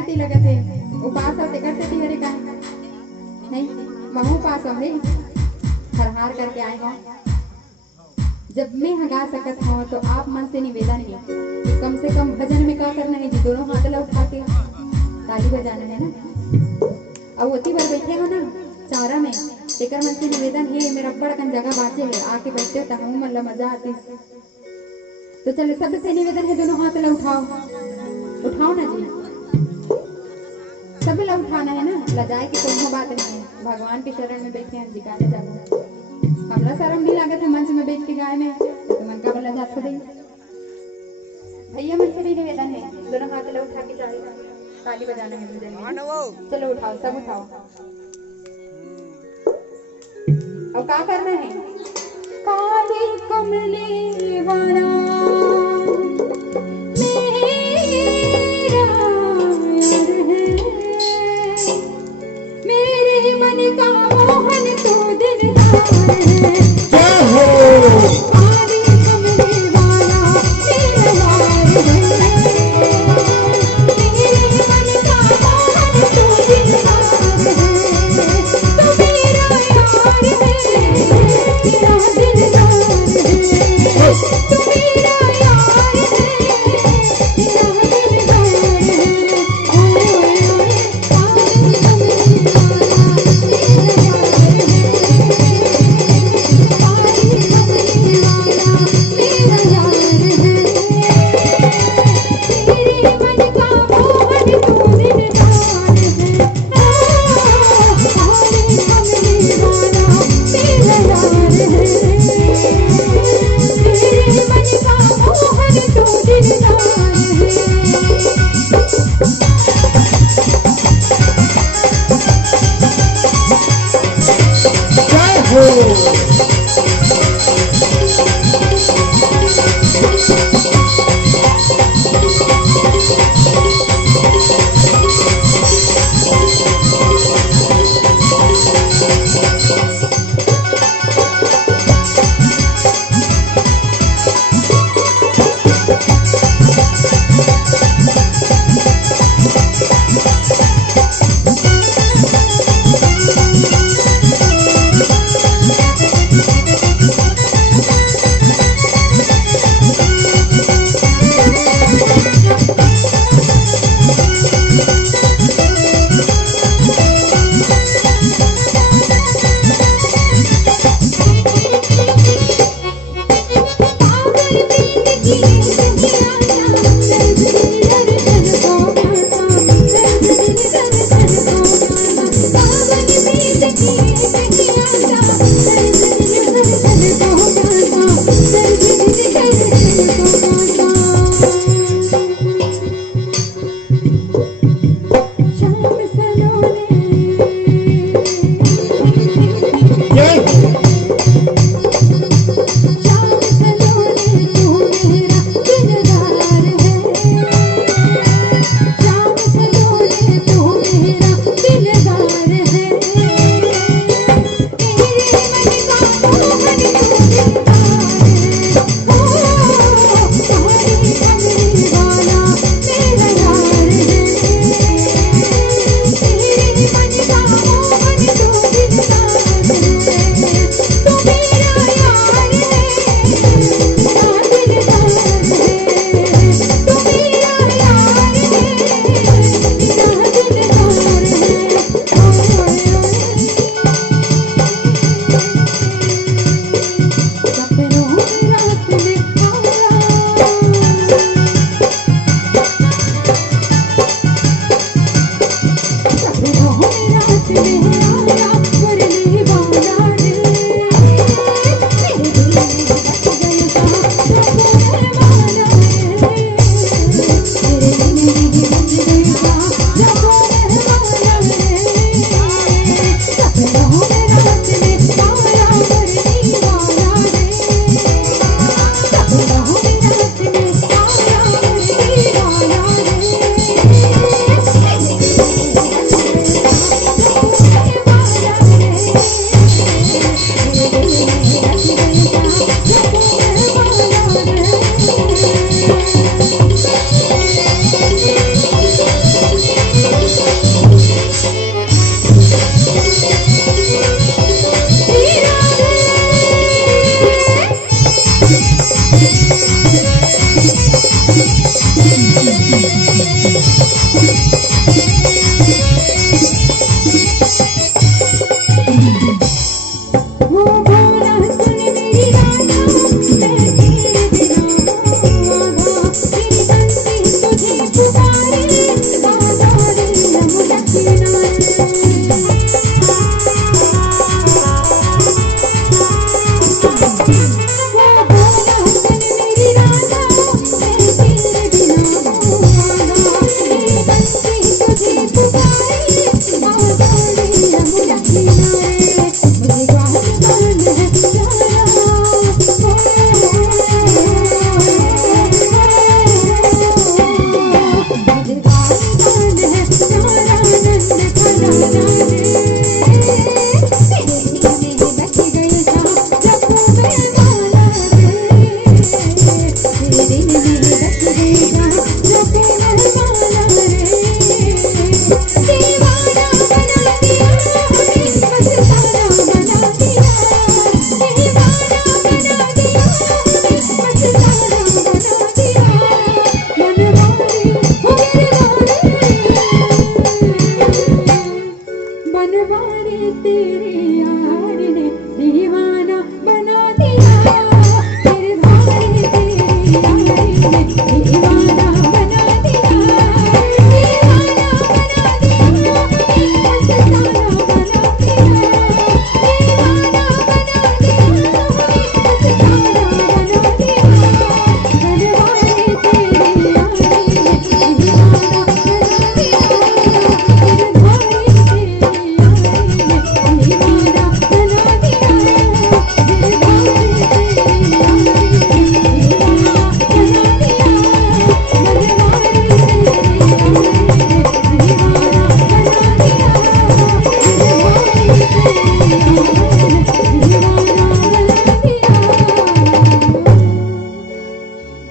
से ती लगे थे उपास होते करते थी हरे का नहीं महू पास हो रे हर करके आए हो। जब मैं हगा सकत हूँ तो आप मन से निवेदन है कि कम से कम भजन में क्या करना है जी, दोनों हाथ ला उठा के ताली बजाना है ना। अब होती बार बैठे हो ना चारा में एक मन से निवेदन है मेरा बड़कन जगह बाचे है आके बैठते हो तो मतलब मजा आती। तो चलो सबसे निवेदन है दोनों हाथ ला उठाओ, उठाओ ना जी, सब ला उठाना है ना, लजाए की कोई बात नहीं है। भगवान के शरण में बैठे हैं जी गाने जाओ, हमरा शर्म नहीं लागत है मंच में बैठ के गाय में तो मन का बला जात दे। भैया मन से निवेदन है दोनों हाथ ला उठा के ताली बजाना है मुझे। चलो उठाओ सब उठाओ। अब क्या करना है? काली कमली वाला मेरे मन का मोहन तो दिलदार है। जय हो काली कमली वाला दिलदार है, मेरे मन का मोहन तो दिलदार है। तू मेरा यार है, मेरा दिलदार है, तू मेरा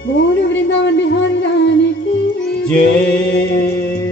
बोल वृंदावन बिहारी रानी की जय।